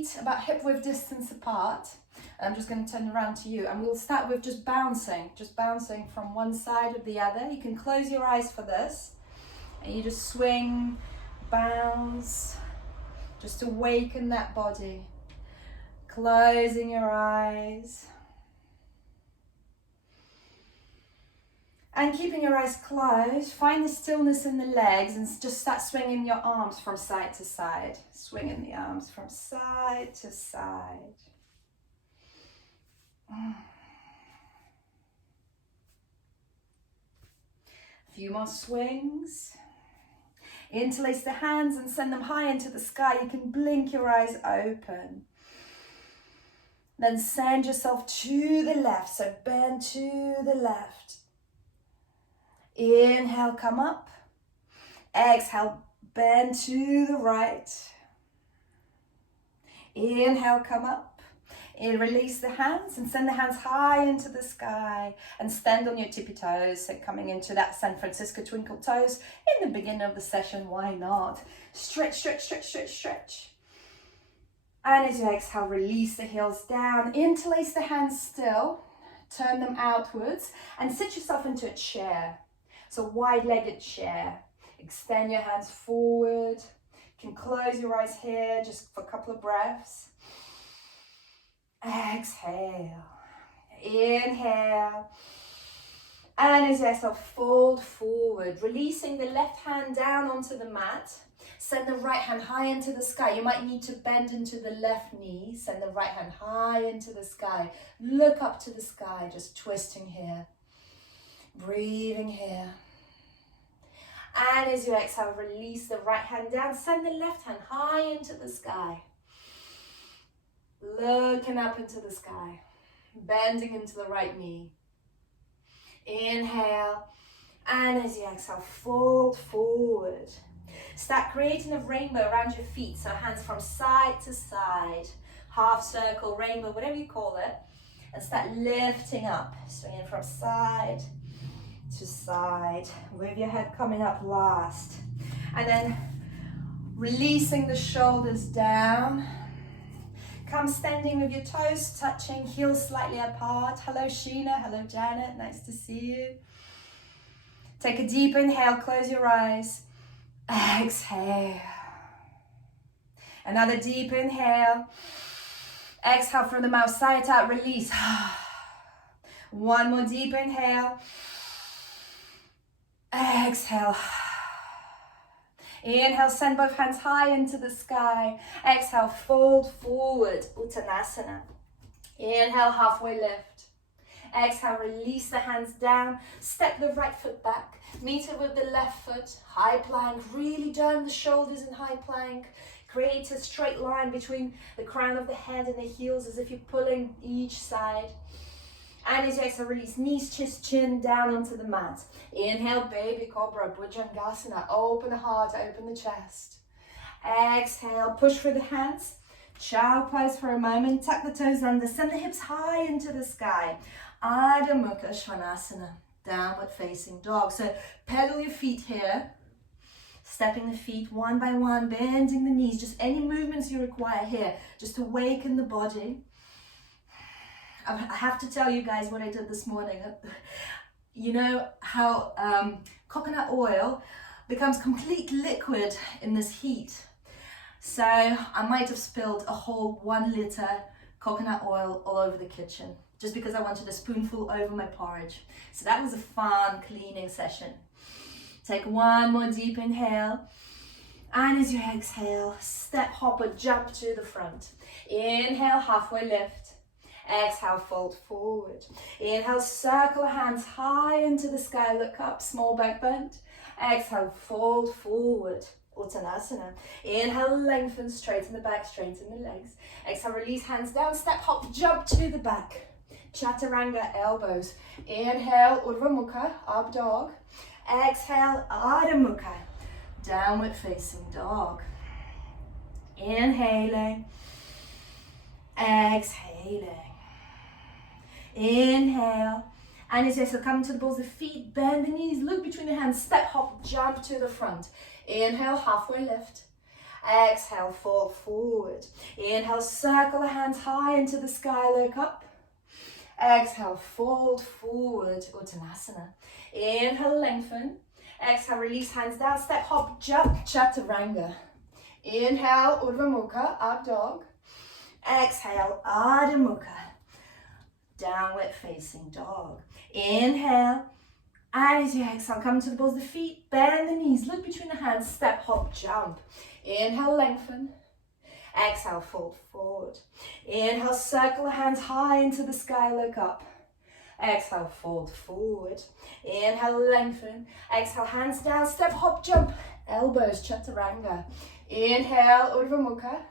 feet about hip width distance apart. I'm just going to turn around to you, and we'll start with just bouncing from one side to the other. You can close your eyes for this, and you just swing, bounce, just awaken that body. Closing your eyes. And keeping your eyes closed, find the stillness in the legs and just start swinging your arms from side to side. Swinging the arms from side to side. A few more swings. Interlace the hands and send them high into the sky. You can blink your eyes open. Then send yourself to the left, so bend to the left. Inhale, come up. Exhale, bend to the right. Inhale, come up. And release the hands and send the hands high into the sky and stand on your tippy toes. So coming into that San Francisco twinkle toes in the beginning of the session, why not? Stretch, stretch, stretch, stretch, stretch. And as you exhale, release the heels down. Interlace the hands still. Turn them outwards and sit yourself into a chair. So wide-legged chair. Extend your hands forward. You can close your eyes here just for a couple of breaths. Exhale. Inhale. And as you exhale, fold forward. Releasing the left hand down onto the mat. Send the right hand high into the sky. You might need to bend into the left knee. Send the right hand high into the sky. Look up to the sky, just twisting here. Breathing here. And as you exhale, release the right hand down. Send the left hand high into the sky. Looking up into the sky. Bending into the right knee. Inhale. And as you exhale, fold forward. Start creating a rainbow around your feet. So hands from side to side. Half circle, rainbow, whatever you call it. And start lifting up. Swinging from side to side, with your head coming up last. And then releasing the shoulders down. Come standing with your toes touching, heels slightly apart. Hello Sheena, hello Janet, nice to see you. Take a deep inhale, close your eyes. Exhale. Another deep inhale. Exhale from the mouth, sigh it out, release. One more deep inhale. Exhale. Inhale, send both hands high into the sky. Exhale, fold forward, Uttanasana. Inhale, halfway lift. Exhale, release the hands down. Step the right foot back. Meet it with the left foot. High plank, really down the shoulders in high plank. Create a straight line between the crown of the head and the heels as if you're pulling each side. And as you exhale, release knees, chest, chin down onto the mat. Inhale, baby cobra, Bhujangasana. Open the heart, open the chest. Exhale, push through the hands. Chow pose for a moment. Tuck the toes under. Send the hips high into the sky. Adho Mukha Svanasana. Downward facing dog. So pedal your feet here. Stepping the feet one by one, bending the knees. Just any movements you require here. Just to awaken the body. I have to tell you guys what I did this morning. You know how coconut oil becomes complete liquid in this heat. So I might have spilled a whole 1 liter coconut oil all over the kitchen just because I wanted a spoonful over my porridge. So that was a fun cleaning session. Take one more deep inhale. And as you exhale, step, hop or jump to the front. Inhale, halfway lift. Exhale, fold forward. Inhale, circle hands high into the sky, look up, small back bend. Exhale, fold forward, Uttanasana. Inhale, lengthen, straighten the back, straighten the legs. Exhale, release hands down, step, hop, jump to the back. Chaturanga, elbows. Inhale, Urdhva Mukha, up dog. Exhale, Adho Mukha, downward facing dog. Inhaling, exhaling. Inhale, and as you exhale, come to the balls of feet, bend the knees, look between the hands, step, hop, jump to the front. Inhale, halfway lift. Exhale, fold forward. Inhale, circle the hands high into the sky, look up. Exhale, fold forward, Uttanasana. Inhale, lengthen. Exhale, release hands down, step, hop, jump, Chaturanga. Inhale, Urdhva Mukha, up dog. Exhale, Adho Mukha, downward facing dog. Inhale, and as you exhale, come to the balls of the feet, bend the knees, look between the hands, step, hop, jump. Inhale, lengthen. Exhale, fold forward. Inhale, circle the hands high into the sky, look up. Exhale, fold forward. Inhale, lengthen. Exhale, hands down, step, hop, jump. Elbows, Chaturanga. Inhale, Urdhva Mukha.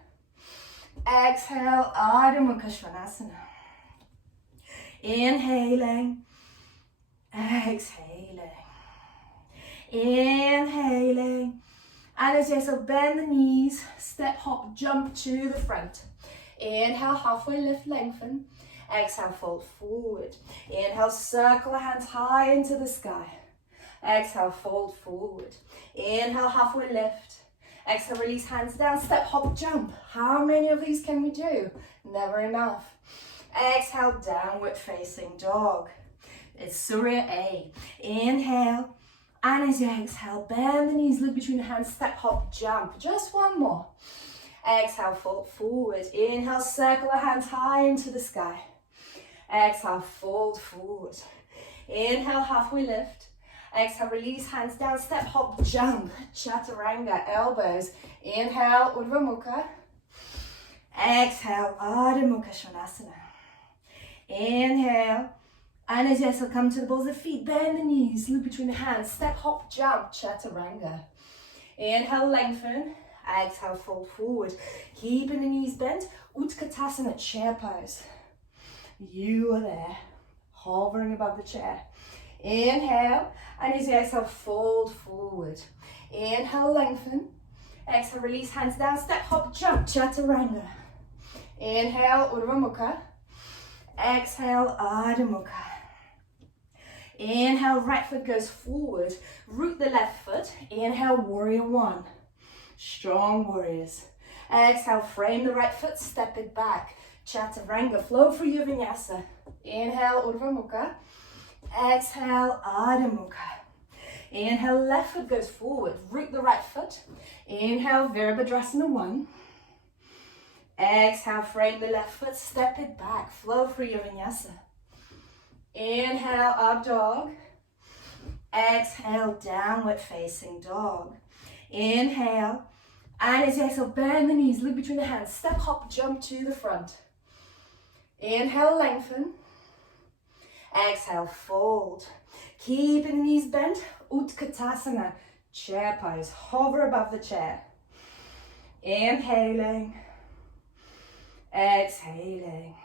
Exhale, Adho Mukha Svanasana. Inhaling. Exhaling. Inhaling. And as you exhale, bend the knees, step, hop, jump to the front. Inhale, halfway lift, lengthen. Exhale, fold forward. Inhale, circle the hands high into the sky. Exhale, fold forward. Inhale, halfway lift. Exhale, release hands down, step, hop, jump. How many of these can we do? Never enough. Exhale, downward facing dog. It's Surya A. Inhale. And as you exhale, bend the knees, look between the hands, step, hop, jump. Just one more. Exhale, fold forward. Inhale, circle the hands high into the sky. Exhale, fold forward. Inhale, halfway lift. Exhale, release hands down, step, hop, jump. Chaturanga, elbows. Inhale, Urdhva Mukha. Exhale, Adho Mukha Svanasana. Inhale. And as you exhale, come to the balls of the feet, bend the knees, look between the hands, step, hop, jump, Chaturanga. Inhale, lengthen. Exhale, fold forward. Keeping the knees bent, Utkatasana, chair pose. You are there, hovering above the chair. Inhale, and as you exhale, fold forward. Inhale, lengthen. Exhale, release hands down, step, hop, jump, Chaturanga. Inhale, Urdhva Mukha. Exhale, Adho Mukha. Inhale, right foot goes forward, root the left foot. Inhale, warrior one. Strong warriors. Exhale, frame the right foot, step it back. Chaturanga, flow through your vinyasa. Inhale, Urdhva Mukha. Exhale, Adho Mukha. Inhale, left foot goes forward, root the right foot. Inhale, Virabhadrasana 1. Exhale, frame the left foot, step it back, flow through your vinyasa. Inhale, up dog. Exhale, downward facing dog. Inhale, and as you exhale, bend the knees, look between the hands, step, hop, jump to the front. Inhale, lengthen. Exhale, fold. Keeping the knees bent, Utkatasana, chair pose, hover above the chair. Inhaling. Exhaling.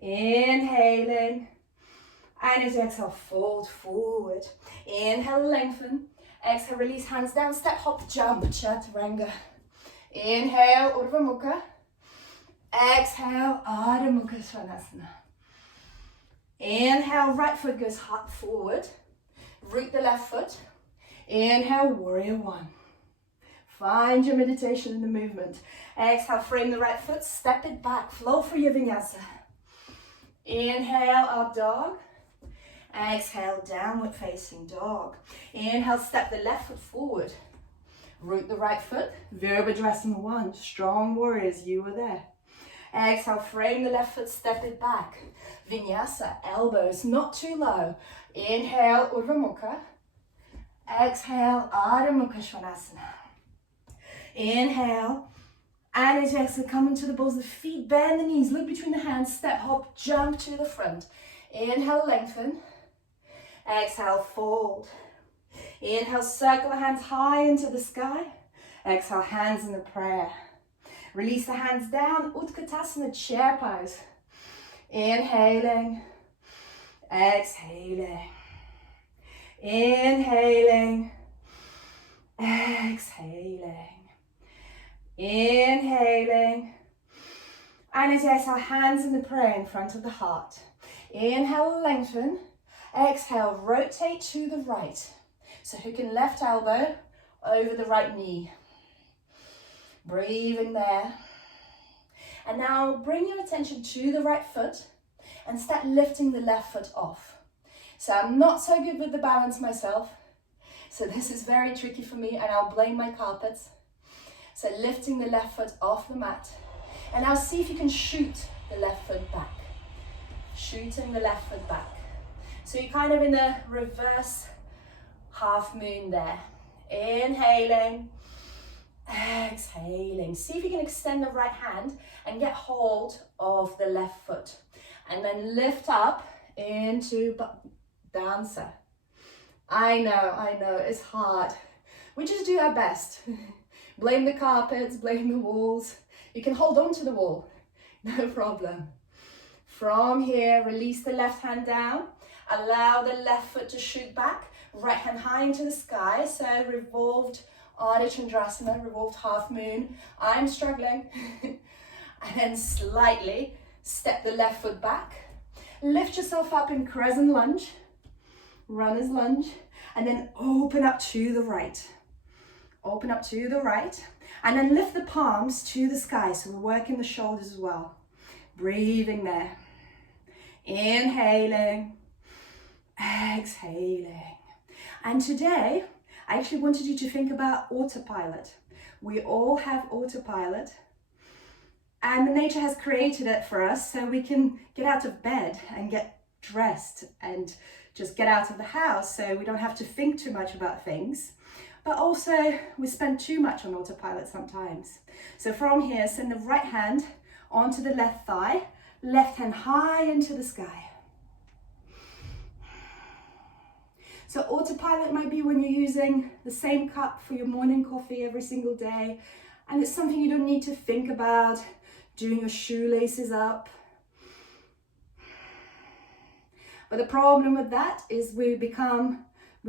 Inhaling. And as you exhale, fold forward. Inhale, lengthen. Exhale, release hands down, step, hop, jump, Chaturanga. Inhale, Urdhva Mukha. Exhale, Adho Mukha Svanasana. Inhale, right foot goes hop forward. Root the left foot. Inhale, warrior one. Find your meditation in the movement. Exhale, frame the right foot, step it back, flow through your vinyasa. Inhale, up dog. Exhale, downward facing dog. Inhale, step the left foot forward. Root the right foot, Virabhadrasana 1. Strong warriors, you are there. Exhale, frame the left foot, step it back. Vinyasa, elbows not too low. Inhale, Urdhva Mukha. Exhale, Adho Mukha Svanasana. Inhale, and as you exhale, come into the balls of the feet, bend the knees, look between the hands, step, hop, jump to the front. Inhale, lengthen. Exhale, fold. Inhale, circle the hands high into the sky. Exhale, hands in the prayer. Release the hands down, Utkatasana, chair pose. Inhaling. Exhaling. Inhaling. Exhaling. Inhaling. And as you exhale, hands in the prayer in front of the heart. Inhale, lengthen. Exhale, rotate to the right. So hook in left elbow over the right knee. Breathing there. And now bring your attention to the right foot and start lifting the left foot off. So I'm not so good with the balance myself. So this is very tricky for me and I'll blame my carpets. So lifting the left foot off the mat. And now see if you can shoot the left foot back. Shooting the left foot back. So you're kind of in a reverse half moon there. Inhaling. Exhaling. See if you can extend the right hand and get hold of the left foot. And then lift up into dancer. I know, it's hard. We just do our best. Blame the carpets, blame the walls. You can hold on to the wall, no problem. From here, release the left hand down. Allow the left foot to shoot back. Right hand high into the sky, so revolved Ardha Chandrasana, revolved half moon. I'm struggling. And then slightly step the left foot back. Lift yourself up in crescent lunge, runner's lunge, and then open up to the right. Open up to the right, and then lift the palms to the sky, so we're working the shoulders as well. Breathing there. Inhaling, exhaling. And today, I actually wanted you to think about autopilot. We all have autopilot, and nature has created it for us so we can get out of bed and get dressed and just get out of the house so we don't have to think too much about things. But also, we spend too much on autopilot sometimes. So from here, send the right hand onto the left thigh, left hand high into the sky. So autopilot might be when you're using the same cup for your morning coffee every single day, and it's something you don't need to think about, doing your shoelaces up. But the problem with that is we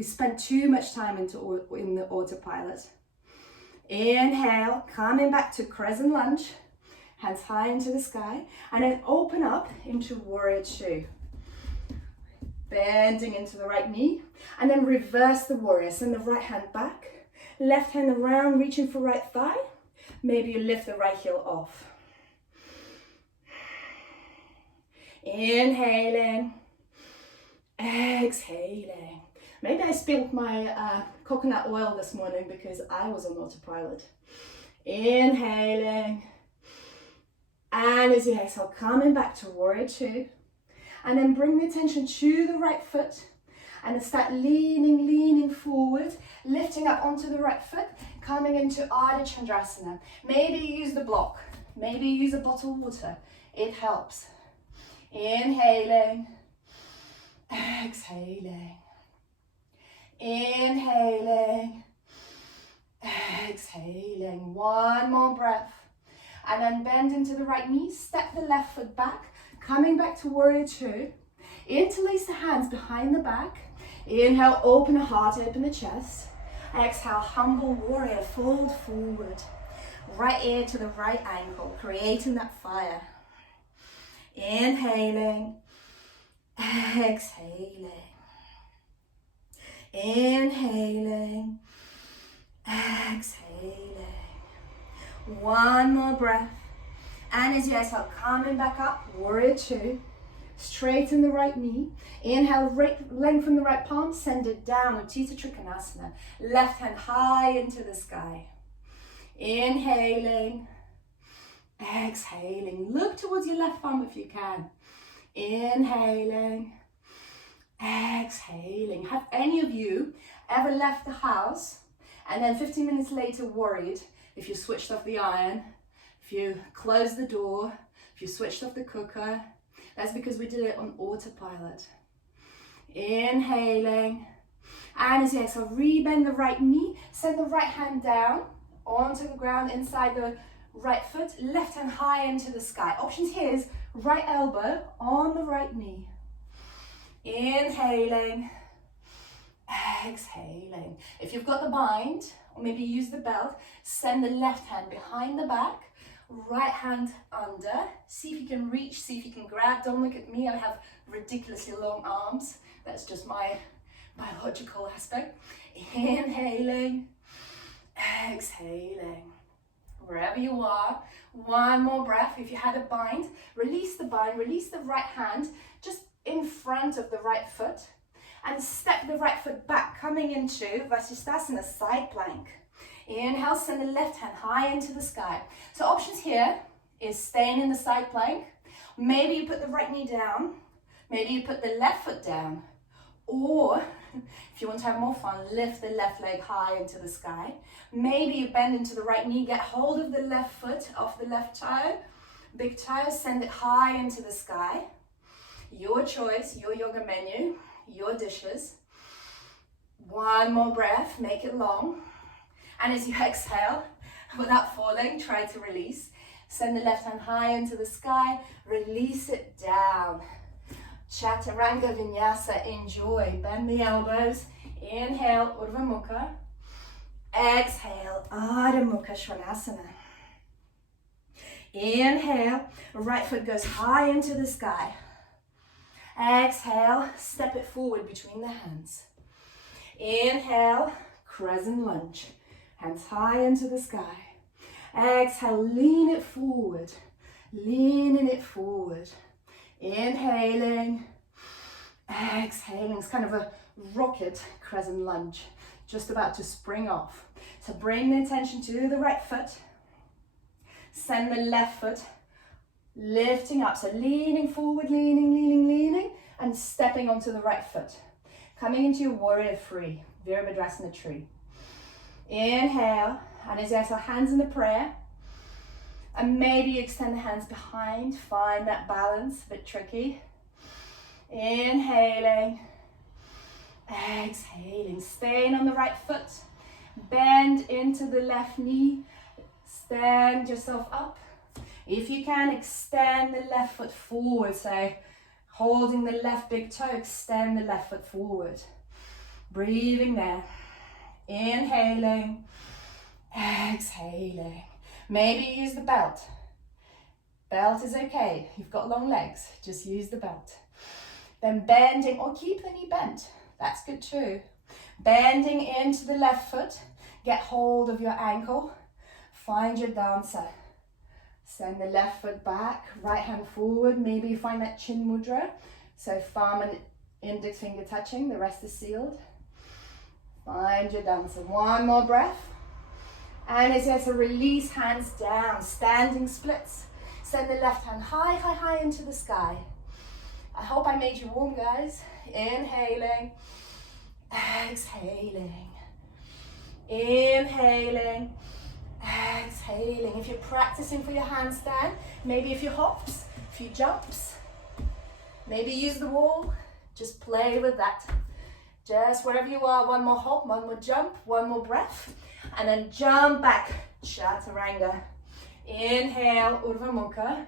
spend too much time in the autopilot. Inhale, coming back to crescent lunge, hands high into the sky, and then open up into warrior two. Bending into the right knee, and then reverse the warrior. Send the right hand back, left hand around, reaching for right thigh. Maybe you lift the right heel off. Inhaling, exhaling. Maybe I spilled my coconut oil this morning because I was on autopilot. Inhaling, and as you exhale, coming back to warrior two. And then bring the attention to the right foot and then start leaning forward, lifting up onto the right foot, coming into Ardha Chandrasana. Maybe use the block, maybe use a bottle of water. It helps. Inhaling, exhaling. Inhaling, exhaling. One more breath. And then bend into the right knee, step the left foot back. Coming back to warrior two, interlace the hands behind the back. Inhale, open the heart, open the chest. Exhale, humble warrior, fold forward. Right ear to the right ankle, creating that fire. Inhaling, exhaling. Inhaling, exhaling. One more breath. And as you exhale, coming back up, warrior two. Straighten the right knee. Inhale, lengthen the right palm, send it down, Utthita Trikonasana. Left hand high into the sky. Inhaling, exhaling. Look towards your left thumb if you can. Inhaling, exhaling. Have any of you ever left the house and then 15 minutes later worried if you switched off the iron, if you closed the door, if you switched off the cooker? That's because we did it on autopilot. Inhaling. And as you exhale, rebend the right knee. Send the right hand down onto the ground inside the right foot. Left hand high into the sky. Options here is right elbow on the right knee. Inhaling. Exhaling. If you've got the bind, or maybe use the belt, send the left hand behind the back. Right hand under. See if you can reach, see if you can grab. Don't look at me, I have ridiculously long arms. That's just my biological aspect. Inhaling, exhaling. wherever you are. One more breath. If you had a bind, release the bind, release the right hand just in front of the right foot, and step the right foot back, coming into Vasisthasana, side plank. Inhale, send the left hand high into the sky. So options here is staying in the side plank. Maybe you put the right knee down. Maybe you put the left foot down. Or, if you want to have more fun, lift the left leg high into the sky. Maybe you bend into the right knee, get hold of the left foot off the left toe, big toe, send it high into the sky. Your choice, your yoga menu, your dishes. One more breath, make it long. And as you exhale, without falling, try to release. Send the left hand high into the sky, release it down. Chaturanga Vinyasa, enjoy. Bend the elbows. Inhale, Urdhva Mukha. Exhale, Adho Mukha Svanasana. Inhale, right foot goes high into the sky. Exhale, step it forward between the hands. Inhale, crescent lunge. Hands high into the sky. Exhale, lean it forward. Leaning it forward. Inhaling. Exhaling. It's kind of a rocket crescent lunge. Just about to spring off. So bring the attention to the right foot. Send the left foot lifting up. So leaning forward, leaning, and stepping onto the right foot. Coming into your warrior three, Virabhadrasana tree. Inhale, and as you exhale, hands in the prayer. And maybe extend the hands behind, find that balance, a bit tricky. Inhaling, exhaling, staying on the right foot. Bend into the left knee, stand yourself up. If you can, extend the left foot forward, so holding the left big toe, extend the left foot forward. Breathing there. Inhaling, exhaling. Maybe use the belt. Belt is okay. You've got long legs, just use the belt. Then bending, or keep the knee bent. That's good too. Bending into the left foot. Get hold of your ankle. Find your dancer. Send the left foot back, right hand forward. Maybe you find that chin mudra. So thumb and index finger touching, the rest is sealed. Find your dancer. One more breath. And as you have to release, hands down, standing splits. Send the left hand high into the sky. I hope I made you warm, guys. Inhaling, exhaling. Inhaling, exhaling. If you're practicing for your handstand, maybe a few hops, a few jumps. Maybe use the wall. Just play with that. Just wherever you are, one more hop, one more jump, one more breath. And then jump back, Chaturanga. Inhale, Urdhva Mukha.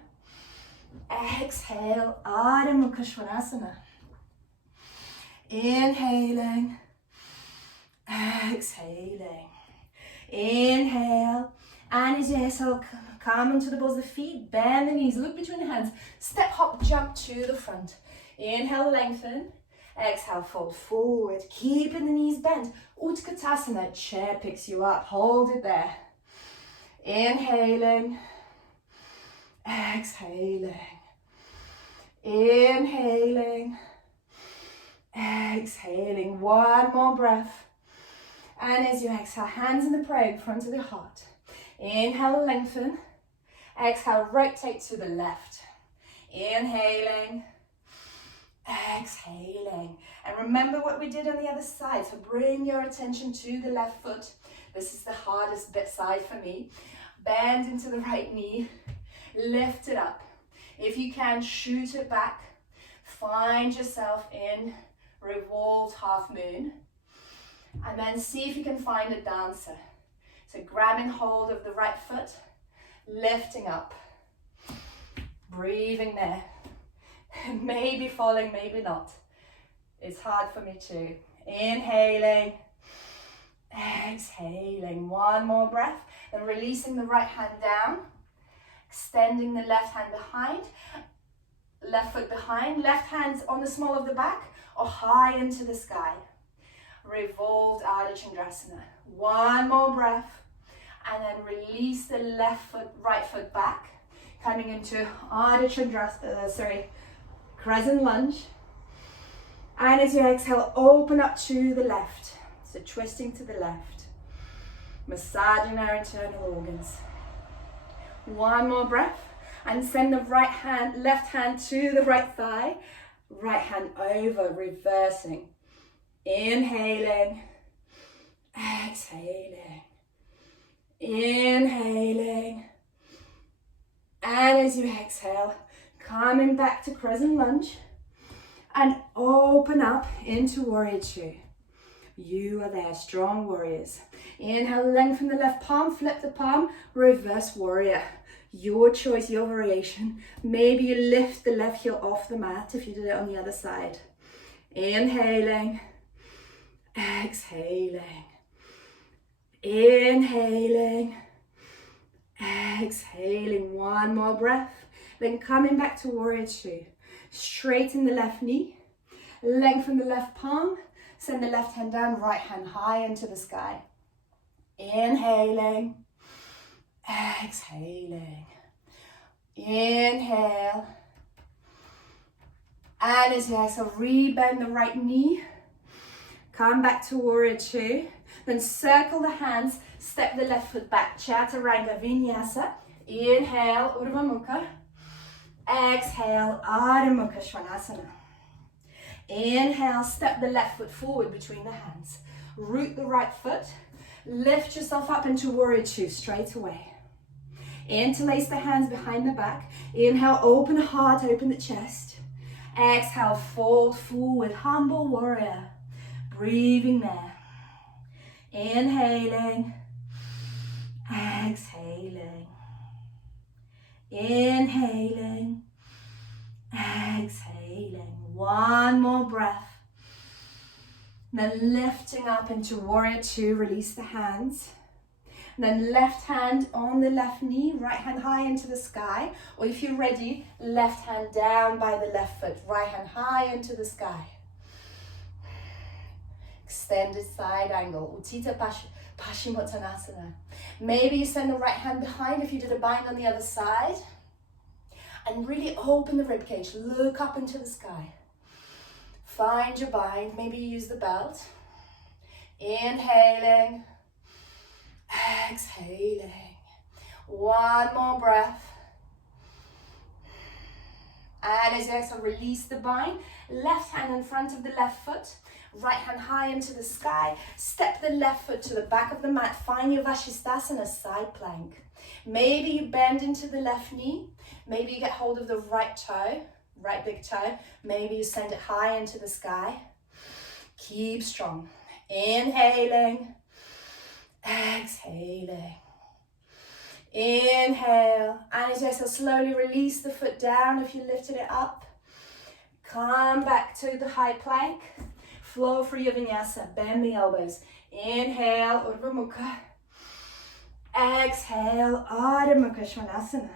Exhale, Adho Mukha Svanasana. Inhaling, exhaling. Inhale, and as you exhale, come into the balls of the feet, bend the knees, look between the hands, step, hop, jump to the front. Inhale, lengthen. Exhale, fold forward, keeping the knees bent. Utkatasana, chair picks you up, hold it there. Inhaling, exhaling. Inhaling, exhaling. One more breath. And as you exhale, hands in the prayer in front of the heart. Inhale, lengthen. Exhale, rotate to the left. Inhaling, exhaling. And remember what we did on the other side. So bring your attention to the left foot. This is the hardest bit side for me. Bend into the right knee. Lift it up. If you can, shoot it back. Find yourself in revolved half moon. And then see if you can find a dancer. So grabbing hold of the right foot. Lifting up. Breathing there. Maybe falling, maybe not. It's hard for me too. Inhaling, exhaling. One more breath. Then releasing the right hand down. Extending the left hand behind. Left foot behind. Left hand on the small of the back or high into the sky. Revolved Ardha Chandrasana. One more breath. and then release the right foot back, coming into Ardha Chandrasana, crescent lunge. And as you exhale, open up to the left. So twisting to the left, massaging our internal organs. One more breath, and send the left hand to the right thigh, right hand over, reversing. Inhaling, exhaling, inhaling. And as you exhale, coming back to crescent lunge and open up into warrior two. You are there, strong warriors. Inhale, lengthen the left palm, flip the palm, reverse warrior. Your choice, your variation. Maybe you lift the left heel off the mat if you did it on the other side. Inhaling, exhaling, inhaling, exhaling. One more breath. Then coming back to warrior two. Straighten the left knee, lengthen the left palm, send the left hand down, right hand high into the sky. Inhaling, exhaling, inhale. And as you exhale, rebend the right knee, come back to warrior two, then circle the hands, step the left foot back, Chaturanga Vinyasa. Inhale, Urdhva Mukha. Exhale, Adho Mukha Svanasana. Inhale, step the left foot forward between the hands. Root the right foot. Lift yourself up into warrior two straight away. Interlace the hands behind the back. Inhale, open the heart, open the chest. Exhale, fold forward, humble warrior. Breathing there. Inhaling. Exhaling. Inhaling. Exhaling. One more breath. Then lifting up into warrior two, release the hands. And then left hand on the left knee, right hand high into the sky. Or if you're ready, left hand down by the left foot, right hand high into the sky. Extended side angle, Utthita Paschimottanasana. Maybe you send the right hand behind if you did a bind on the other side. And really open the ribcage, look up into the sky. Find your bind, maybe use the belt. Inhaling, exhaling. One more breath. And as you exhale, release the bind. Left hand in front of the left foot. Right hand high into the sky. Step the left foot to the back of the mat. Find your Vashisthasana side plank. Maybe you bend into the left knee. Maybe you get hold of the right toe, right big toe. Maybe you send it high into the sky. Keep strong. Inhaling. Exhaling. Inhale. And as you exhale, slowly release the foot down if you lifted it up. Come back to the high plank. Flow through your vinyasa. Bend the elbows. Inhale, Urdhva Mukha. Exhale, Adho Mukha Svanasana.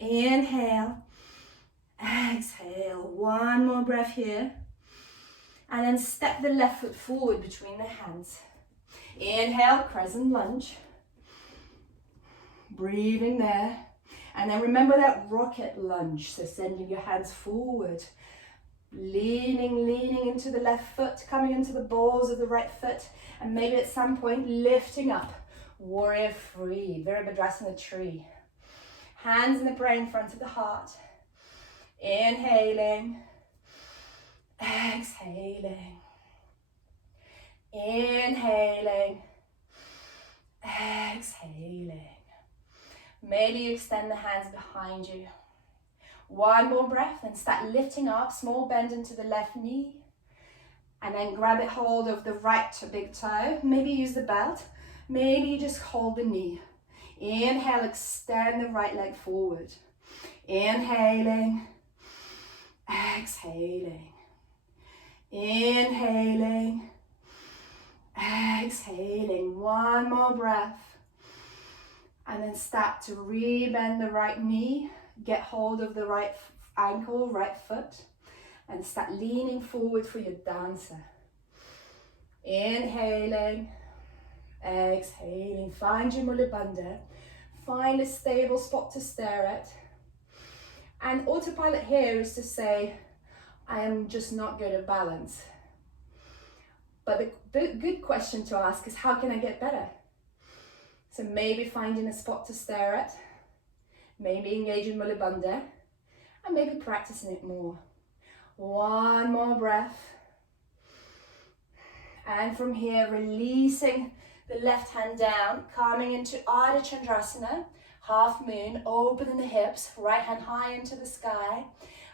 Inhale. Exhale. One more breath here. And then step the left foot forward between the hands. Inhale, crescent lunge. Breathing there. And then remember that rocket lunge. So sending your hands forward. Leaning into the left foot, coming into the balls of the right foot, and maybe at some point lifting up. Warrior three, Virabhadrasana tree. Hands in the prayer in front of the heart. Inhaling. Exhaling. Inhaling. Exhaling. Maybe you extend the hands behind you. One more breath, and start lifting up, small bend into the left knee. And then grab it hold of the right big toe. Maybe use the belt. Maybe you just hold the knee. Inhale, extend the right leg forward. Inhaling. Exhaling. Inhaling. Exhaling. One more breath. And then start to rebend the right knee. Get hold of the right ankle, right foot, and start leaning forward for your dancer. Inhaling, Exhaling, find your Mula Bandha. Find a stable spot to stare at. And autopilot here is to say, I am just not good at balance. But the good question to ask is, how can I get better? So maybe finding a spot to stare at, maybe engaging Mula Bandha, and maybe practicing it more. One more breath. And from here, releasing the left hand down, coming into Ardha Chandrasana, half moon, opening the hips, right hand high into the sky,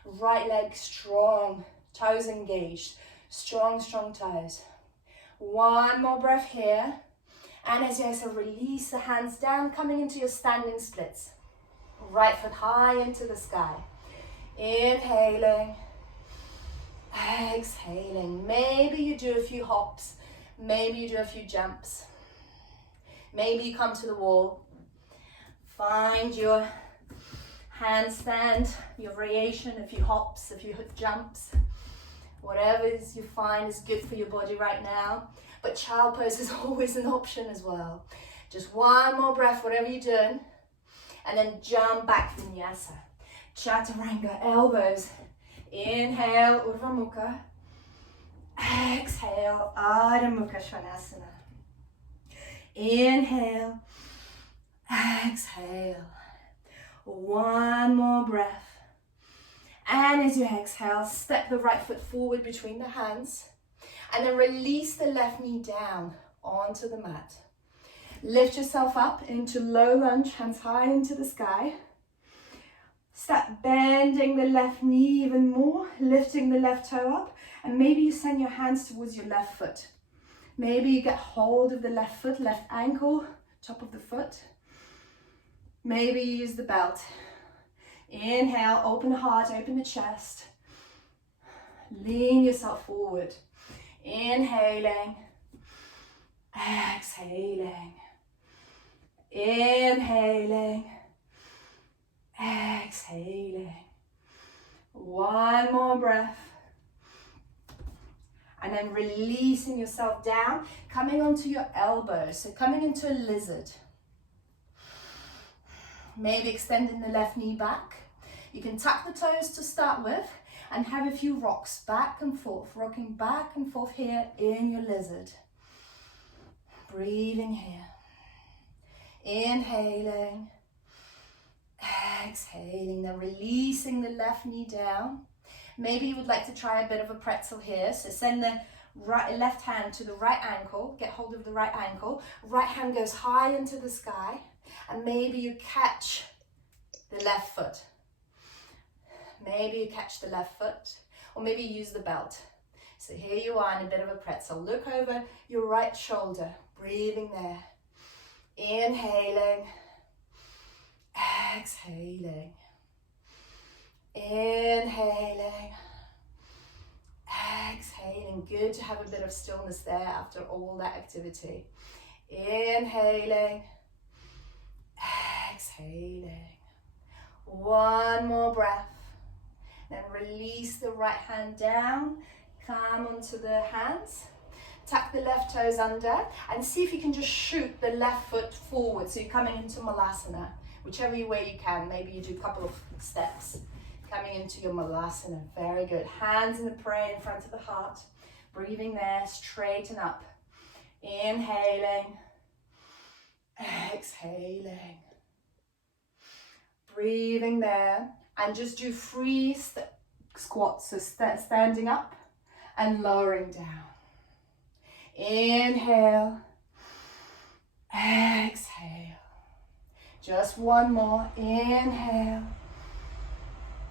right leg strong, toes engaged, strong, strong toes. One more breath here. And as you exhale, release the hands down, coming into your standing splits. Right foot high into the sky. Inhaling. Exhaling. Maybe you do a few hops. Maybe you do a few jumps. Maybe you come to the wall. Find your handstand, your variation, a few hops, a few jumps. Whatever you find is good for your body right now. But child pose is always an option as well. Just one more breath, whatever you're doing. And then jump back vinyasa. Chaturanga, elbows. Inhale, Urdhva Mukha. Exhale, Adho Mukha Svanasana. Inhale, exhale. One more breath. And as you exhale, step the right foot forward between the hands. And then release the left knee down onto the mat. Lift yourself up into low lunge, hands high into the sky. Start bending the left knee even more, lifting the left toe up. And maybe you send your hands towards your left foot. Maybe you get hold of the left foot, left ankle, top of the foot. Maybe you use the belt. Inhale, open the heart, open the chest. Lean yourself forward. Inhaling, exhaling. Inhaling, exhaling. One more breath. And then releasing yourself down, coming onto your elbows. So coming into a lizard. Maybe extending the left knee back. You can tuck the toes to start with and have a few rocks back and forth, rocking back and forth here in your lizard. Breathing here. Inhaling, exhaling, then releasing the left knee down. Maybe you would like to try a bit of a pretzel here. So send the left hand to the right ankle, get hold of the right ankle. Right hand goes high into the sky. And maybe you catch the left foot. Maybe you catch the left foot, or maybe use the belt. So here you are in a bit of a pretzel. Look over your right shoulder, breathing there. Inhaling, exhaling. Inhaling, exhaling. Good to have a bit of stillness there after all that activity. Inhaling, exhaling. One more breath. Then release the right hand down. Come onto the hands. Tuck the left toes under and see if you can just shoot the left foot forward. So you're coming into Malasana, whichever way you can. Maybe you do a couple of steps. Coming into your Malasana. Very good. Hands in the prayer in front of the heart. Breathing there, straighten up. Inhaling. Exhaling. Breathing there. And just do 3 squats. So standing up and lowering down. Inhale. Exhale. Just one more. Inhale.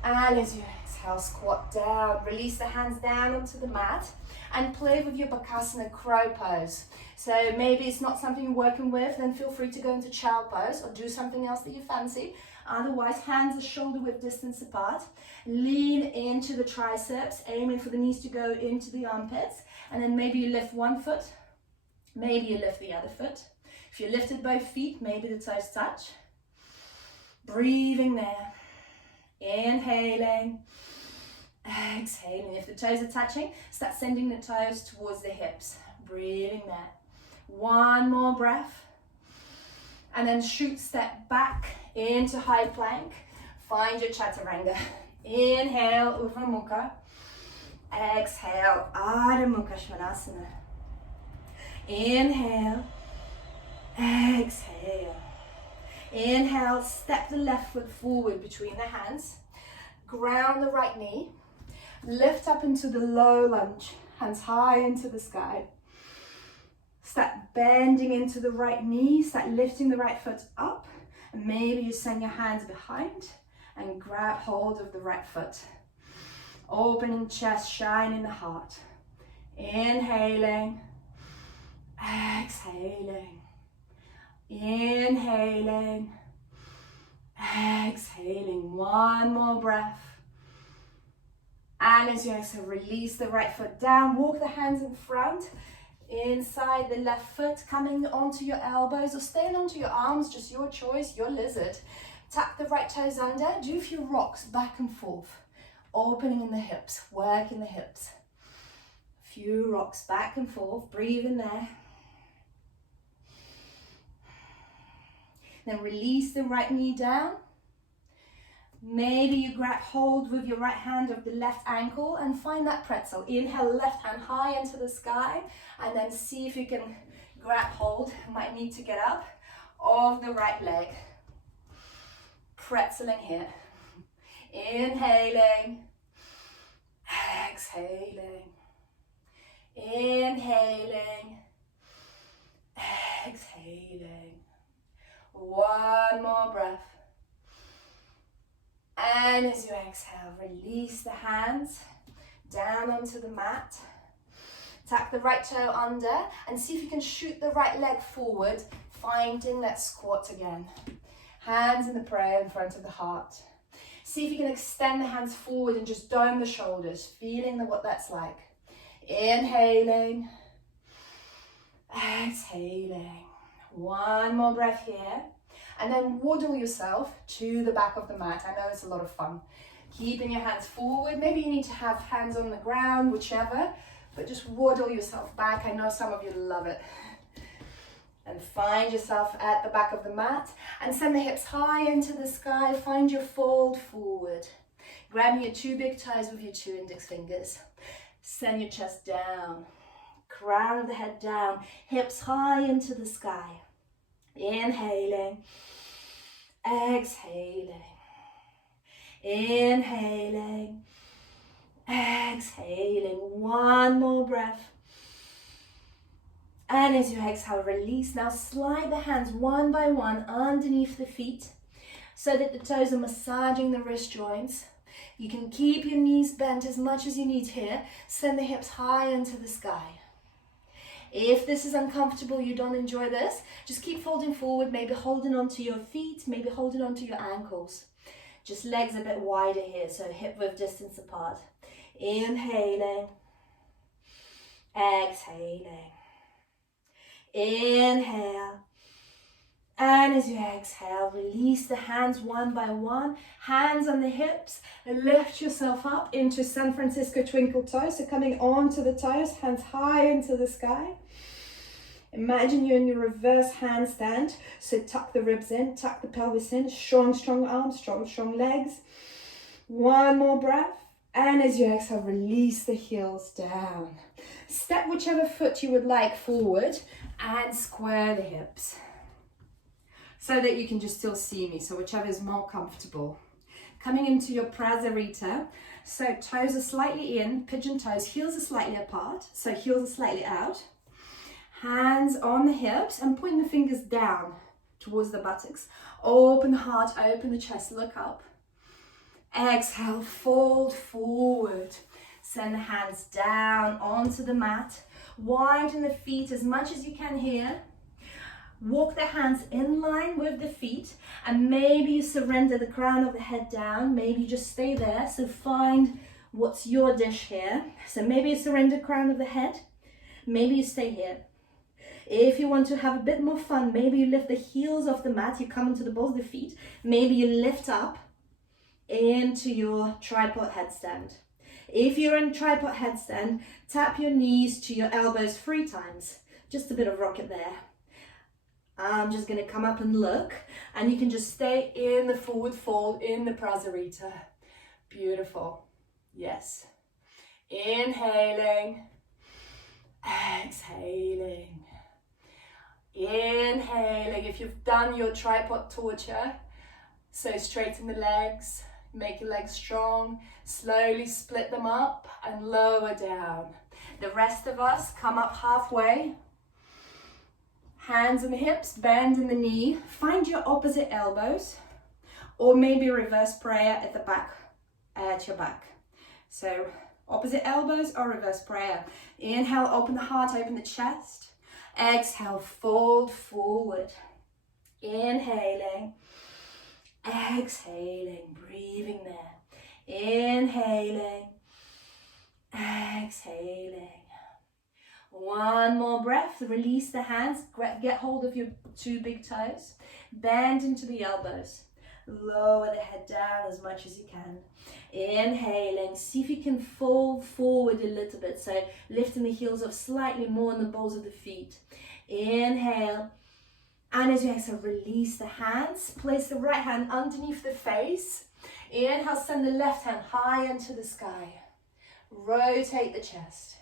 And as you exhale, squat down. Release the hands down onto the mat and play with your Bakasana crow pose. So maybe it's not something you're working with, then feel free to go into child pose or do something else that you fancy. Otherwise, hands are shoulder width distance apart. Lean into the triceps, aiming for the knees to go into the armpits. And then maybe you lift one foot, maybe you lift the other foot. If you lifted both feet, maybe the toes touch. Breathing there. Inhaling. Exhaling. If the toes are touching, start sending the toes towards the hips. Breathing there. One more breath. And then shoot, step back into high plank. Find your chaturanga. Inhale, Urdhva Mukha. Exhale, Adho Mukha Svanasana. Inhale, exhale. Inhale, step the left foot forward between the hands. Ground the right knee. Lift up into the low lunge. Hands high into the sky. Start bending into the right knee. Start lifting the right foot up. And maybe you send your hands behind and grab hold of the right foot. Opening chest, shining the heart. Inhaling. Exhaling. Inhaling, exhaling, one more breath. And as you exhale, release the right foot down, walk the hands in front, inside the left foot, coming onto your elbows or staying onto your arms, just your choice, your lizard. Tuck the right toes under, do a few rocks back and forth, opening in the hips, working the hips. A few rocks back and forth, breathe in there. Then release the right knee down. Maybe you grab hold with your right hand of the left ankle and find that pretzel. Inhale, left hand high into the sky, and then see if you can grab hold, you might need to get up, of the right leg. Pretzeling here. Inhaling, exhaling, inhaling, exhaling. One more breath. And as you exhale, release the hands down onto the mat. Tuck the right toe under and see if you can shoot the right leg forward, finding that squat again. Hands in the prayer in front of the heart. See if you can extend the hands forward and just dome the shoulders, feeling what that's like. Inhaling, exhaling. One more breath here. And then waddle yourself to the back of the mat. I know it's a lot of fun. Keeping your hands forward. Maybe you need to have hands on the ground, whichever. But just waddle yourself back. I know some of you love it. And find yourself at the back of the mat. And send the hips high into the sky. Find your fold forward. Grabbing your two big toes with your two index fingers. Send your chest down. Crown of the head down. Hips high into the sky. Inhaling, exhaling, inhaling, exhaling. One more breath. And as you exhale, release. Now slide the hands one by one underneath the feet so that the toes are massaging the wrist joints. You can keep your knees bent as much as you need here. Send the hips high into the sky. If this is uncomfortable, you don't enjoy this, just keep folding forward, maybe holding onto your feet, maybe holding onto your ankles. Just legs a bit wider here, so hip width distance apart. Inhaling, exhaling, inhale. And as you exhale, release the hands one by one, hands on the hips, and lift yourself up into San Francisco twinkle toes. So coming onto the toes, hands high into the sky. Imagine you're in your reverse handstand. So tuck the ribs in, tuck the pelvis in, strong, strong arms, strong, strong legs. One more breath. And as you exhale, release the heels down. Step whichever foot you would like forward and square the hips, so that you can just still see me, so whichever is more comfortable. Coming into your Prasarita, so toes are slightly in, pigeon toes, heels are slightly apart, so heels are slightly out. Hands on the hips and pointing the fingers down towards the buttocks. Open the heart, open the chest, look up. Exhale, fold forward. Send the hands down onto the mat. Widen the feet as much as you can here. Walk the hands in line with the feet, and maybe you surrender the crown of the head down. Maybe you just stay there. So find what's your dish here. So maybe you surrender crown of the head. Maybe you stay here. If you want to have a bit more fun, maybe you lift the heels off the mat. You come into the balls of the feet. Maybe you lift up into your tripod headstand. If you're in tripod headstand, tap your knees to your elbows 3 times. Just a bit of rocket there. I'm just going to come up and look, and you can just stay in the forward fold in the Prasarita. Beautiful. Yes. Inhaling, exhaling, inhaling. If you've done your tripod torture, so straighten the legs, make your legs strong, slowly split them up and lower down. The rest of us come up halfway, hands on the hips, bend in the knee, find your opposite elbows, or maybe reverse prayer at the back, at your back. So opposite elbows or reverse prayer. Inhale, open the heart, open the chest. Exhale, fold forward. Inhaling, exhaling, breathing there. Inhaling, exhaling. One more breath, release the hands, get hold of your two big toes, bend into the elbows, lower the head down as much as you can. Inhaling, see if you can fold forward a little bit, so lifting the heels up slightly more than the balls of the feet. Inhale, and as you exhale, release the hands, place the right hand underneath the face. Inhale, send the left hand high into the sky, rotate the chest.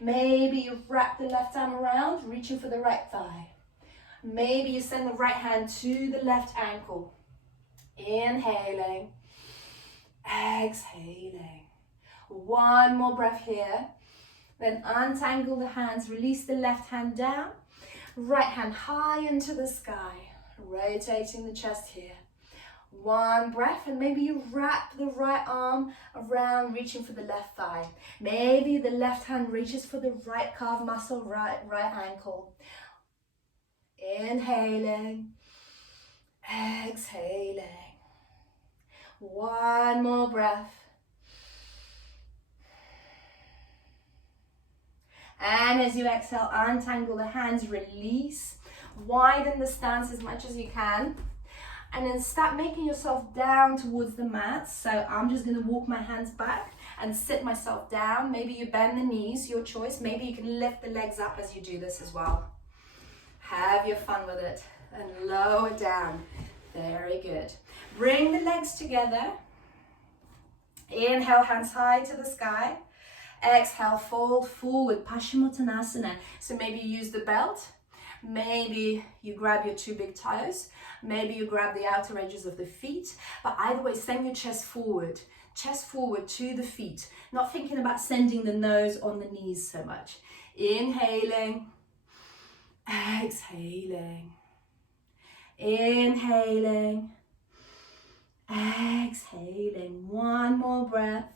Maybe you wrap the left arm around, reaching for the right thigh. Maybe you send the right hand to the left ankle. Inhaling, exhaling. One more breath here. Then untangle the hands, release the left hand down, right hand high into the sky, rotating the chest here. One breath, and maybe you wrap the right arm around, reaching for the left thigh. Maybe the left hand reaches for the right calf muscle, right ankle. Inhaling, exhaling. One more breath. And as you exhale, untangle the hands, release, widen the stance as much as you can. And then start making yourself down towards the mat. So I'm just going to walk my hands back and sit myself down. Maybe you bend the knees, your choice. Maybe you can lift the legs up as you do this as well. Have your fun with it. And lower down. Very good. Bring the legs together. Inhale, hands high to the sky. Exhale, fold forward, Paschimottanasana. So maybe you use the belt. Maybe you grab your two big toes. Maybe you grab the outer edges of the feet. But either way, send your chest forward to the feet. Not thinking about sending the nose on the knees so much. Inhaling, exhaling. Inhaling, exhaling. One more breath.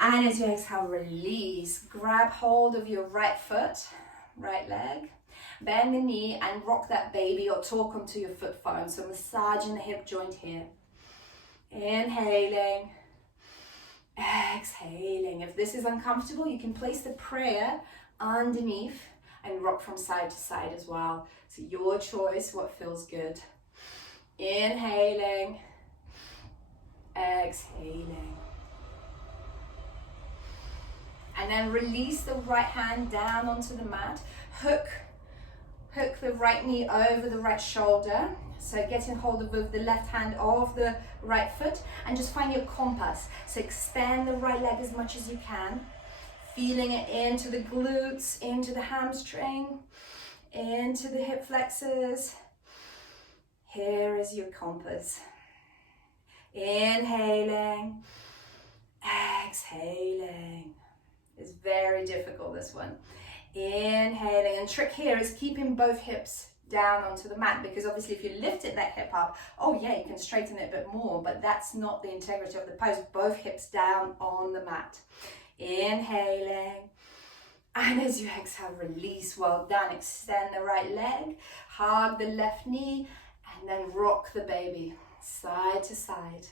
And as you exhale, release. Grab hold of your right foot, right leg. Bend the knee and rock that baby or talk onto your foot foam. So massaging the hip joint here. Inhaling, exhaling. If this is uncomfortable, you can place the prayer underneath and rock from side to side as well. So your choice, what feels good. Inhaling, exhaling. And then release the right hand down onto the mat. Hook the right knee over the right shoulder. So getting hold of the left hand of the right foot and just find your compass. So extend the right leg as much as you can. Feeling it into the glutes, into the hamstring, into the hip flexors. Here is your compass. Inhaling, exhaling. It's very difficult, this one. Inhaling, and trick here is keeping both hips down onto the mat, because obviously if you lifted that hip up, oh yeah, you can straighten it a bit more, but that's not the integrity of the pose. Both hips down on the mat. Inhaling, and as you exhale, release. Well done. Extend the right leg, hug the left knee, and then rock the baby side to side.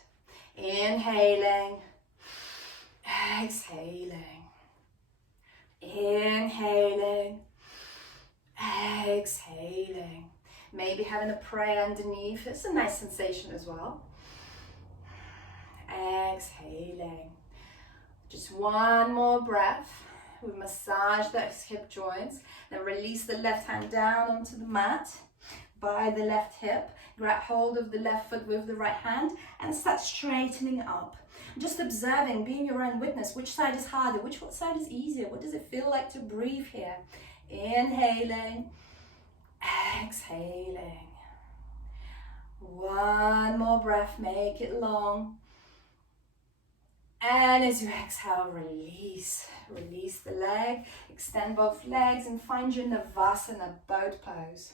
Inhaling, exhaling. Inhaling, exhaling. Maybe having a prayer underneath. It's a nice sensation as well. Exhaling. Just one more breath. We massage those hip joints. Then release the left hand down onto the mat by the left hip. Grab hold of the left foot with the right hand and start straightening up. Just observing, being your own witness. Which side is harder? Which side is easier? What does it feel like to breathe here? Inhaling, exhaling. One more breath, make it long. And as you exhale, release. Release the leg, extend both legs and find your Navasana boat pose.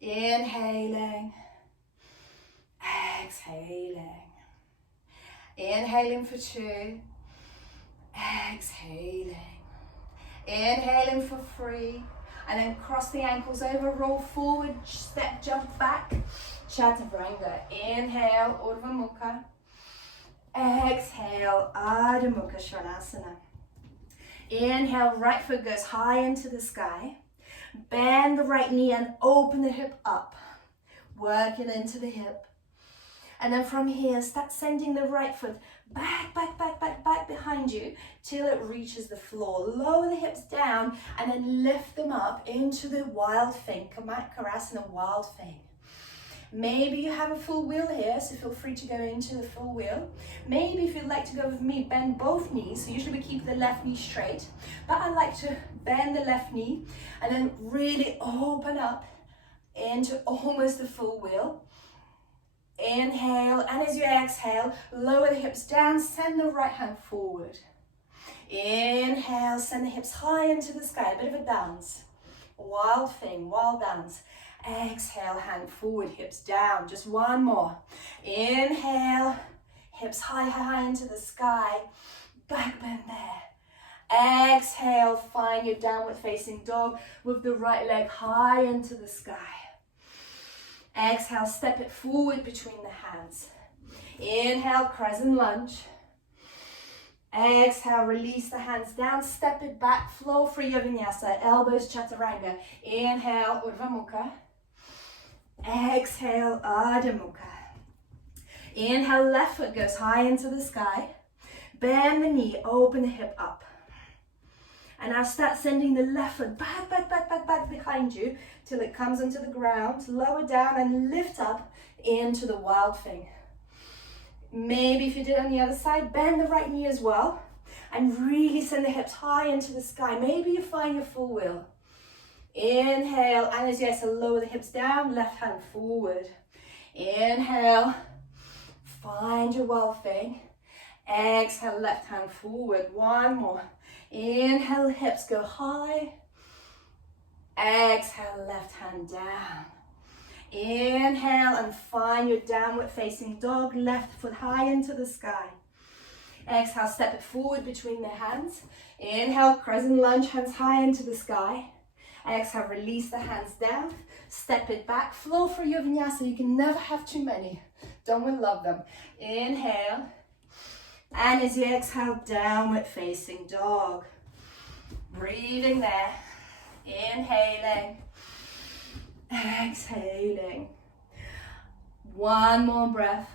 Inhaling, exhaling. Inhaling for 2, exhaling. Inhaling for 3, and then cross the ankles over, roll forward, step, jump back, Chaturanga. Inhale, Urdhva Mukha. Exhale, Adho Mukha Svanasana. Inhale, right foot goes high into the sky. Bend the right knee and open the hip up. Work it into the hip. And then from here, start sending the right foot back, back, back, back, back behind you till it reaches the floor. Lower the hips down and then lift them up into the wild thing, Karasana, wild thing. Maybe you have a full wheel here, so feel free to go into the full wheel. Maybe if you'd like to go with me, bend both knees. So usually we keep the left knee straight, but I like to bend the left knee and then really open up into almost the full wheel. Inhale, and as you exhale, lower the hips down, send the right hand forward. Inhale, send the hips high into the sky, a bit of a dance. Wild thing, wild dance. Exhale, hand forward, hips down. Just one more. Inhale, hips high, high, high into the sky. Back bend there. Exhale, find your downward facing dog with the right leg high into the sky. Exhale, step it forward between the hands. Inhale, crescent lunge. Exhale, release the hands down, step it back, flow for your vinyasa, elbows chaturanga. Inhale, Urdhva Mukha. Exhale, Adho Mukha. Inhale, left foot goes high into the sky. Bend the knee, open the hip up. And now start sending the left foot back, back, back, back, back behind you till it comes into the ground. Lower down and lift up into the wild thing. Maybe if you did on the other side, bend the right knee as well. And really send the hips high into the sky. Maybe you find your full wheel. Inhale, and as you exhale, lower the hips down, left hand forward. Inhale, find your wild thing. Exhale, left hand forward. One more. Inhale, hips go high. Exhale, left hand down. Inhale and find your downward facing dog, left foot high into the sky. Exhale, step it forward between the hands. Inhale, crescent lunge, hands high into the sky. Exhale, release the hands down, step it back, flow for your vinyasa. You can never have too many. Don't we love them? Inhale. And as you exhale, downward facing dog. Breathing there. Inhaling. Exhaling. One more breath.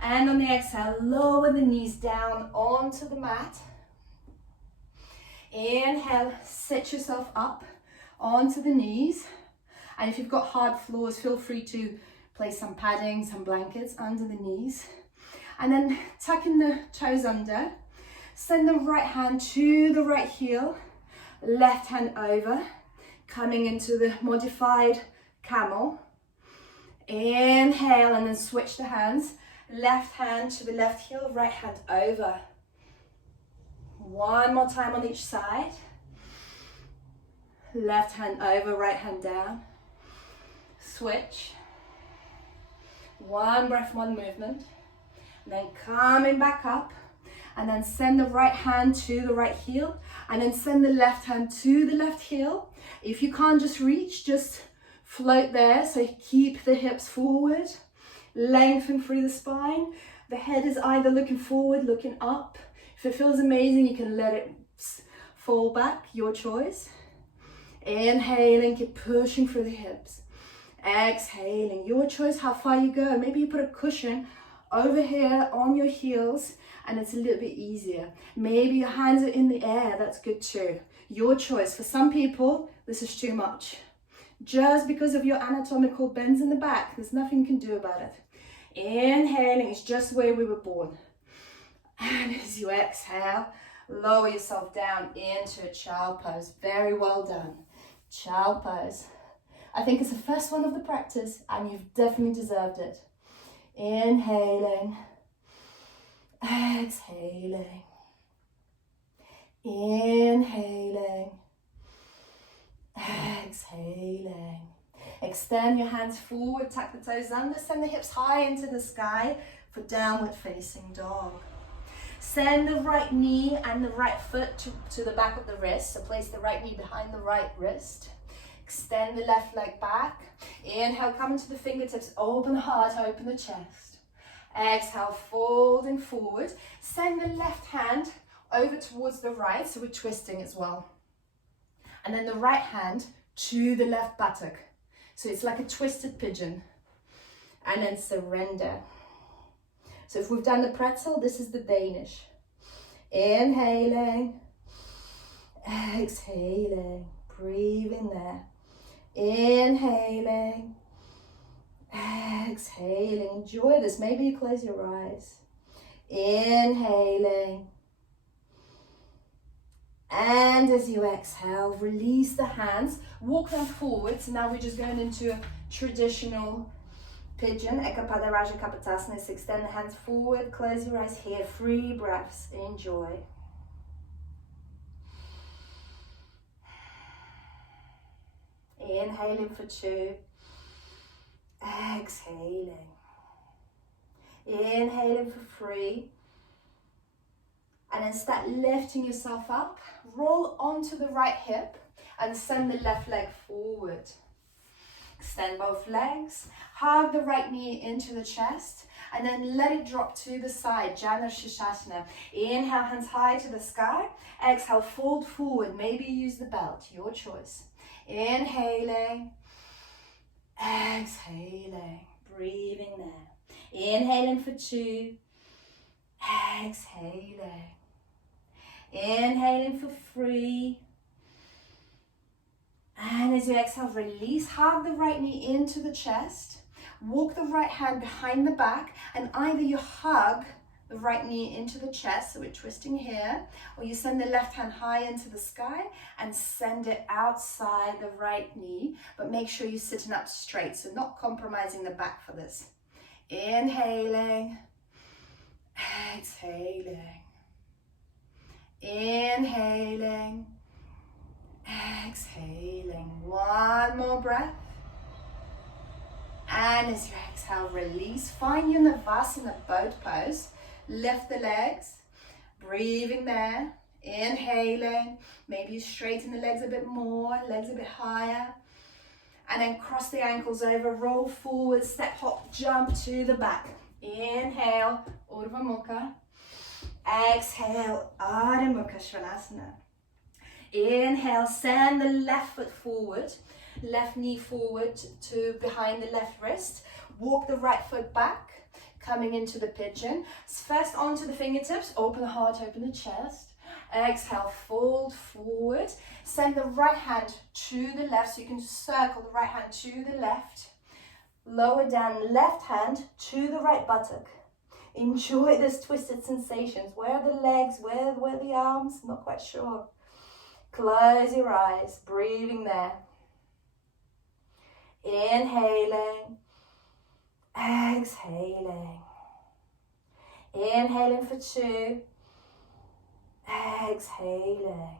And on the exhale, lower the knees down onto the mat. Inhale, sit yourself up onto the knees. And if you've got hard floors, feel free to place some padding, some blankets under the knees. And then tucking the toes under. Send the right hand to the right heel. Left hand over. Coming into the modified camel. Inhale and then switch the hands. Left hand to the left heel, right hand over. One more time on each side. Left hand over, right hand down. Switch. One breath, one movement. And then coming back up. And then send the right hand to the right heel. And then send the left hand to the left heel. If you can't just reach, just float there. So keep the hips forward. Lengthen through the spine. The head is either looking forward, looking up. If it feels amazing, you can let it fall back, your choice. Inhaling, keep pushing through the hips. Exhaling, your choice how far you go. Maybe you put a cushion over here on your heels, and it's a little bit easier. Maybe your hands are in the air, that's good too. Your choice. For some people, this is too much. Just because of your anatomical bends in the back, there's nothing you can do about it. Inhaling is just the way we were born. And as you exhale, lower yourself down into a child pose. Very well done. Child pose. I think it's the first one of the practice, and you've definitely deserved it. Inhaling, exhaling, inhaling, exhaling. Extend your hands forward, tuck the toes under, send the hips high into the sky for downward facing dog. Send the right knee and the right foot to the back of the wrist. So place the right knee behind the right wrist. Extend the left leg back. Inhale, come into the fingertips, open the heart, open the chest. Exhale, folding forward. Send the left hand over towards the right, so we're twisting as well. And then the right hand to the left buttock. So it's like a twisted pigeon. And then surrender. So if we've done the pretzel, this is the Danish. Inhaling, exhaling, breathing there. Inhaling, exhaling. Enjoy this. Maybe you close your eyes. Inhaling. And as you exhale, release the hands. Walk them forward. So now we're just going into a traditional pigeon, Ekapada Raja Kapotasana. Extend the hands forward, close your eyes here, 3 breaths, enjoy. Inhaling for 2, exhaling. Inhaling for 3, and then start lifting yourself up, roll onto the right hip, and send the left leg forward. Extend both legs, hug the right knee into the chest, and then let it drop to the side, Janu Sirsasana. Inhale, hands high to the sky. Exhale, fold forward. Maybe use the belt, your choice. Inhaling, exhaling, breathing there. Inhaling for 2, exhaling. Inhaling for 3. And as you exhale, release, hug the right knee into the chest, walk the right hand behind the back, and either you hug the right knee into the chest, so we're twisting here, or you send the left hand high into the sky and send it outside the right knee, but make sure you're sitting up straight, so not compromising the back for this. Inhaling, exhaling, inhaling, exhaling. 1 more breath. And as you exhale, release. Find your Navasana boat pose. Lift the legs. Breathing there. Inhaling. Maybe you straighten the legs a bit more, legs a bit higher. And then cross the ankles over, roll forward, step, hop, jump to the back. Inhale, Urdhva Mukha. Exhale, Adho Mukha Svanasana. Inhale, send the left foot forward, left knee forward to behind the left wrist. Walk the right foot back, coming into the pigeon. First onto the fingertips, open the heart, open the chest. Exhale, fold forward. Send the right hand to the left, so you can circle the right hand to the left. Lower down, left hand to the right buttock. Enjoy this twisted sensations. Where are the legs? Where are the arms? Not quite sure. Close your eyes, breathing there. Inhaling, exhaling. Inhaling for 2, exhaling.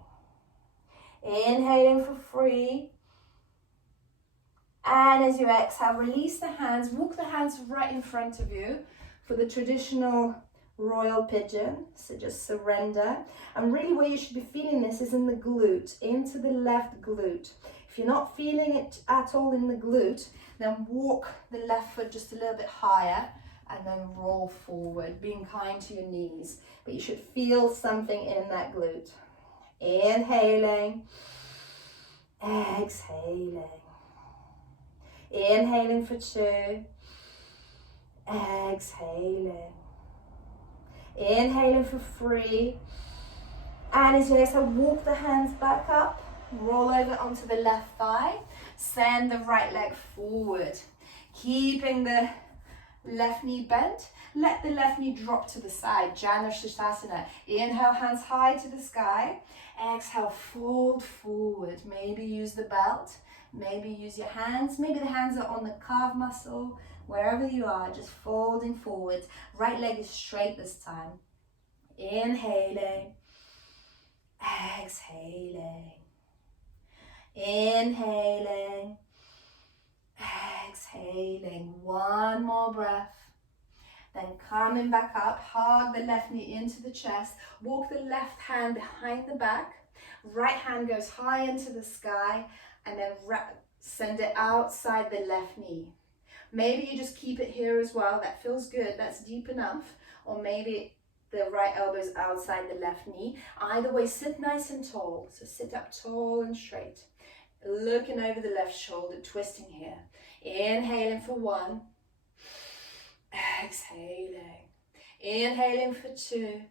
Inhaling for 3. And as you exhale, release the hands, walk the hands right in front of you for the traditional royal pigeon. So just surrender. And really where you should be feeling this is in the glute, into the left glute. If you're not feeling it at all in the glute, then walk the left foot just a little bit higher and then roll forward, being kind to your knees. But you should feel something in that glute. Inhaling, exhaling. Inhaling for 2, exhaling. Inhaling for 3. And as you exhale, walk the hands back up, roll over onto the left thigh, send the right leg forward. Keeping the left knee bent, let the left knee drop to the side, Janu Sirsasana. Inhale, hands high to the sky. Exhale, fold forward. Maybe use the belt, maybe use your hands, maybe the hands are on the calf muscle. Wherever you are, just folding forward. Right leg is straight this time. Inhaling, exhaling, inhaling, exhaling. One more breath. Then coming back up, hug the left knee into the chest. Walk the left hand behind the back. Right hand goes high into the sky, and then send it outside the left knee. Maybe you just keep it here as well. That feels good. That's deep enough. Or maybe the right elbow is outside the left knee. Either way, sit nice and tall. So sit up tall and straight. Looking over the left shoulder, twisting here. Inhaling for 1. Exhaling. Inhaling for 2.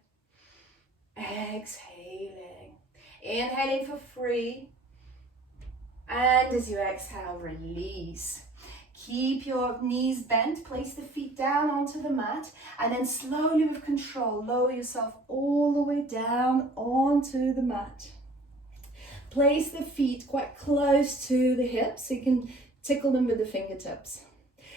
Exhaling. Inhaling for 3. And as you exhale, release. Keep your knees bent, place the feet down onto the mat, and then slowly with control, lower yourself all the way down onto the mat. Place the feet quite close to the hips so you can tickle them with the fingertips.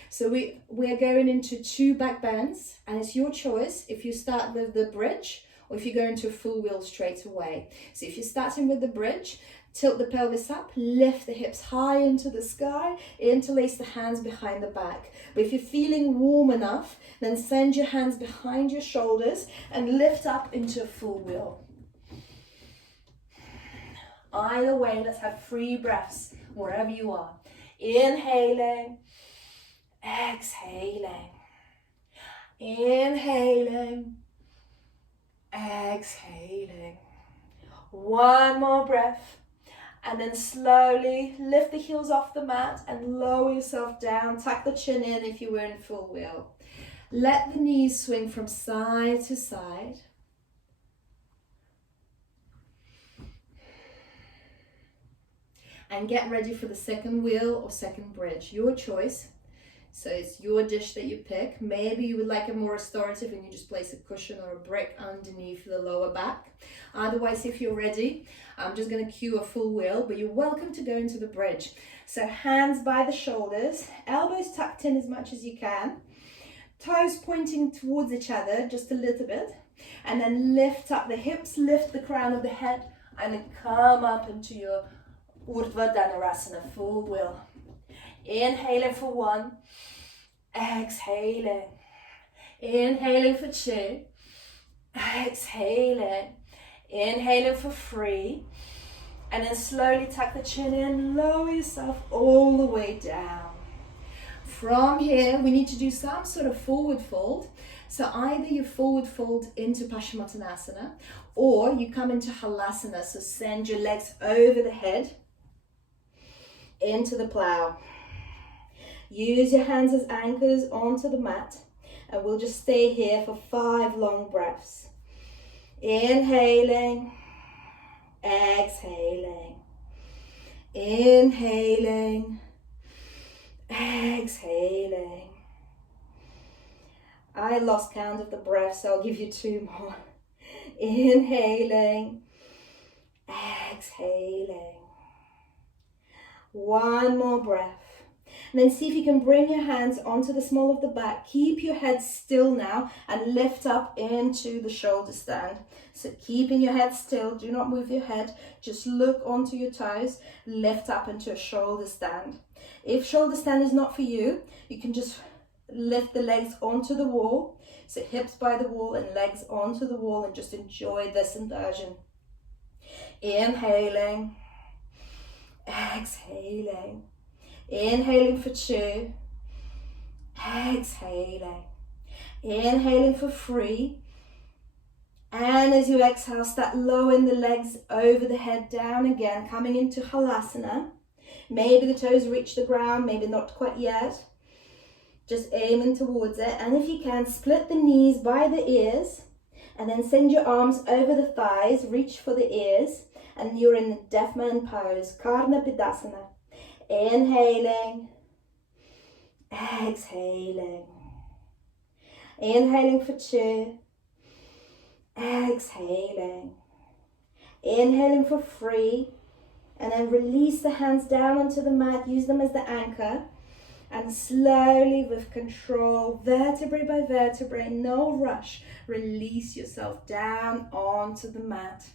So we're going into 2 back bends, and it's your choice if you start with the bridge or if you go into a full wheel straight away. So if you're starting with the bridge, tilt the pelvis up, lift the hips high into the sky, interlace the hands behind the back. But if you're feeling warm enough, then send your hands behind your shoulders and lift up into a full wheel. Either way, let's have 3 breaths wherever you are. Inhaling, exhaling, inhaling, exhaling. One more breath. And then slowly lift the heels off the mat and lower yourself down. Tuck the chin in if you were in full wheel. Let the knees swing from side to side. And get ready for the second wheel or second bridge. Your choice. So it's your dish that you pick. Maybe you would like it more restorative and you just place a cushion or a brick underneath the lower back. Otherwise, if you're ready, I'm just going to cue a full wheel, but you're welcome to go into the bridge. So hands by the shoulders, elbows tucked in as much as you can, toes pointing towards each other just a little bit, and then lift up the hips, lift the crown of the head, and then come up into your Urdhva Dhanurasana, full wheel. Inhaling for 1, exhaling, inhaling for 2, exhaling, inhaling for 3, and then slowly tuck the chin in, lower yourself all the way down. From here, we need to do some sort of forward fold. So either you forward fold into Paschimottanasana, or you come into Halasana, so send your legs over the head into the plow. Use your hands as anchors onto the mat, and we'll just stay here for 5 long breaths. Inhaling, exhaling, inhaling, exhaling. I lost count of the breaths, so I'll give you 2 more. Inhaling, exhaling. 1 more breath. And then see if you can bring your hands onto the small of the back. Keep your head still now and lift up into the shoulder stand. So keeping your head still, do not move your head. Just look onto your toes, lift up into a shoulder stand. If shoulder stand is not for you, you can just lift the legs onto the wall. So hips by the wall and legs onto the wall, and just enjoy this inversion. Inhaling, exhaling. Inhaling for 2, exhaling, inhaling for 3, and as you exhale, start lowering the legs over the head down again, coming into Halasana. Maybe the toes reach the ground, maybe not quite yet. just aiming towards it. And if you can, split the knees by the ears and then send your arms over the thighs, reach for the ears, and you're in the Deaf Man pose, Karna Pidasana. Inhaling, exhaling. Inhaling for 2, exhaling. Inhaling for 3, and then release the hands down onto the mat, use them as the anchor, and slowly with control, vertebrae by vertebrae, no rush, release yourself down onto the mat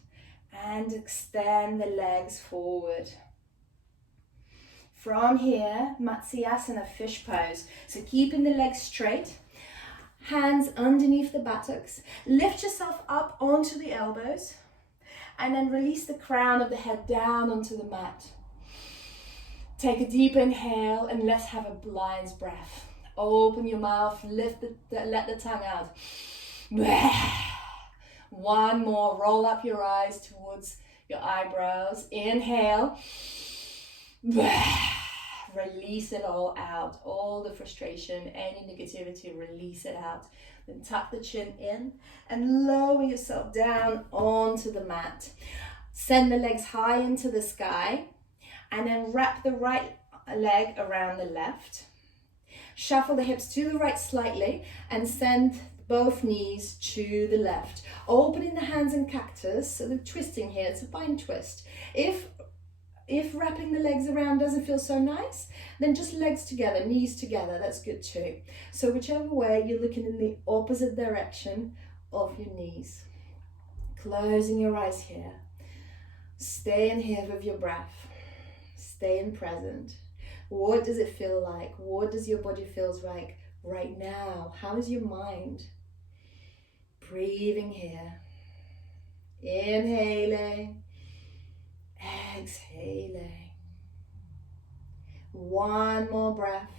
and extend the legs forward. From here, Matsyasana, fish pose. So keeping the legs straight, hands underneath the buttocks, lift yourself up onto the elbows, and then release the crown of the head down onto the mat. Take a deep inhale and let's have a lion's breath. Open your mouth, let the tongue out. One more, roll up your eyes towards your eyebrows. Inhale. Release it all out, all the frustration, any negativity, release it out. Then tuck the chin in and lower yourself down onto the mat. Send the legs high into the sky and then wrap the right leg around the left. Shuffle the hips to the right slightly and send both knees to the left. Opening the hands in cactus, so the twisting here, it's a fine twist. If wrapping the legs around doesn't feel so nice, then just legs together, knees together, that's good too. So whichever way, you're looking in the opposite direction of your knees. Closing your eyes here. Staying here with your breath. Staying present. What does it feel like? What does your body feel like right now? How is your mind? Breathing here. Inhaling. Exhaling. One more breath.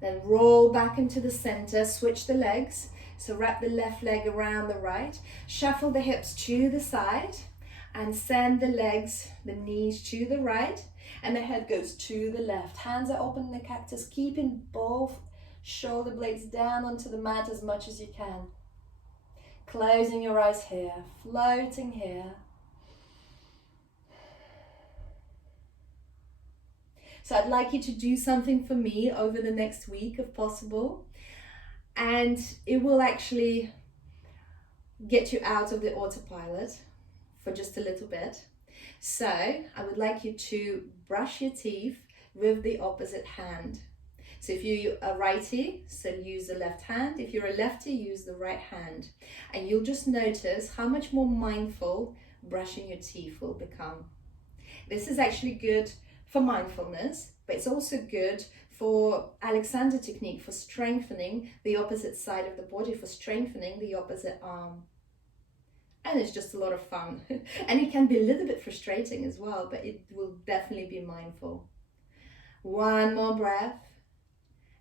Then roll back into the center, switch the legs. So wrap the left leg around the right. Shuffle the hips to the side and send the legs, the knees to the right and the head goes to the left. Hands are open in the cactus, keeping both shoulder blades down onto the mat as much as you can. Closing your eyes here, floating here. So I'd like you to do something for me over the next week if possible. And it will actually get you out of the autopilot for just a little bit. So I would like you to brush your teeth with the opposite hand. So if you're a righty, so use the left hand. If you're a lefty, use the right hand. And you'll just notice how much more mindful brushing your teeth will become. This is actually good for mindfulness, but it's also good for Alexander technique, for strengthening the opposite side of the body, for strengthening the opposite arm. And it's just a lot of fun. And it can be a little bit frustrating as well, but it will definitely be mindful. One more breath.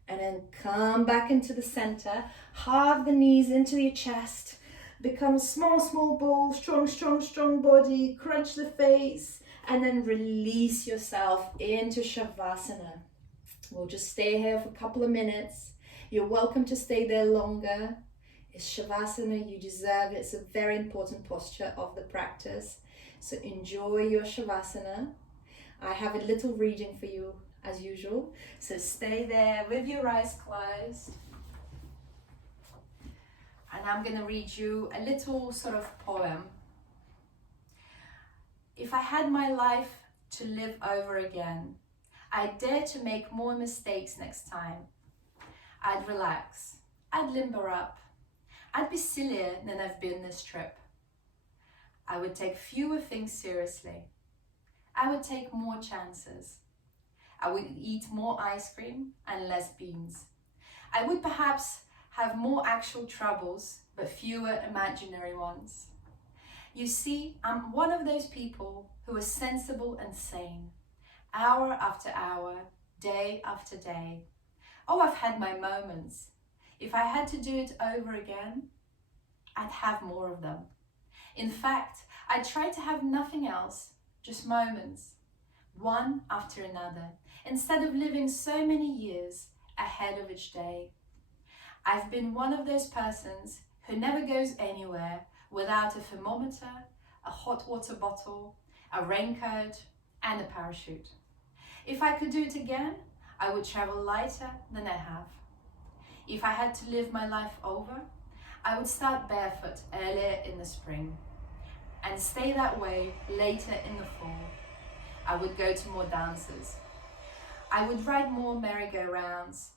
And then come back into the center. Halve the knees into your chest. Become a small, small ball. Strong, strong, strong body. Crunch the face. And then release yourself into Shavasana. We'll just stay here for a couple of minutes. You're welcome to stay there longer. It's Shavasana, you deserve it. It's a very important posture of the practice. So enjoy your Shavasana. I have a little reading for you as usual. So stay there with your eyes closed. And I'm going to read you a little sort of poem. If I had my life to live over again, I'd dare to make more mistakes next time. I'd relax. I'd limber up. I'd be sillier than I've been this trip. I would take fewer things seriously. I would take more chances. I would eat more ice cream and less beans. I would perhaps have more actual troubles, but fewer imaginary ones. You see, I'm one of those people who are sensible and sane, hour after hour, day after day. Oh, I've had my moments. If I had to do it over again, I'd have more of them. In fact, I'd try to have nothing else, just moments, one after another, instead of living so many years ahead of each day. I've been one of those persons who never goes anywhere without a thermometer, a hot water bottle, a raincoat, and a parachute. If I could do it again, I would travel lighter than I have. If I had to live my life over, I would start barefoot earlier in the spring and stay that way later in the fall. I would go to more dances. I would ride more merry-go-rounds.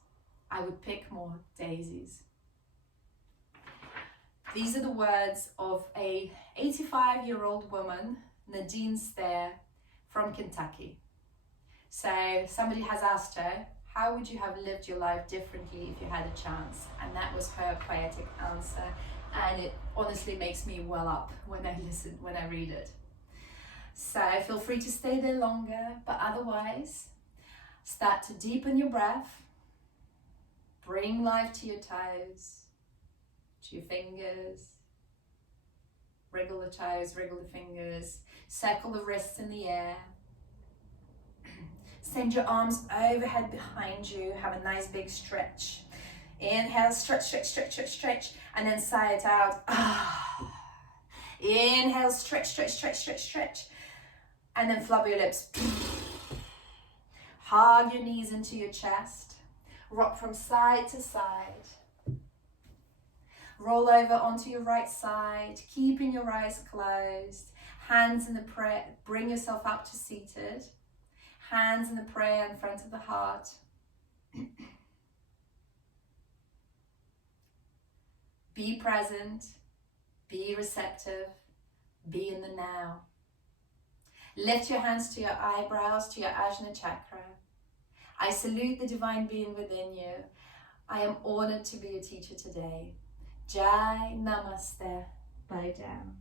I would pick more daisies. These are the words of a 85-year-old woman, Nadine Stair, from Kentucky. So somebody has asked her, how would you have lived your life differently if you had a chance? And that was her poetic answer. And it honestly makes me well up when I read it. So feel free to stay there longer, but otherwise, start to deepen your breath. Bring life to your toes, to your fingers. Wriggle the toes, wriggle the fingers. Circle the wrists in the air. Send your arms overhead behind you. Have a nice big stretch. Inhale, stretch, stretch, stretch, stretch, stretch. And then sigh it out. Inhale, stretch, stretch, stretch, stretch, stretch. And then flub your lips. Hug your knees into your chest. Rock from side to side. Roll over onto your right side, keeping your eyes closed. Hands in the prayer. Bring yourself up to seated. Hands in the prayer in front of the heart. Be present, be receptive, be in the now. Lift your hands to your eyebrows, to your Ajna chakra. I salute the divine being within you. I am honored to be a teacher today. Jai Namaste. Bow down.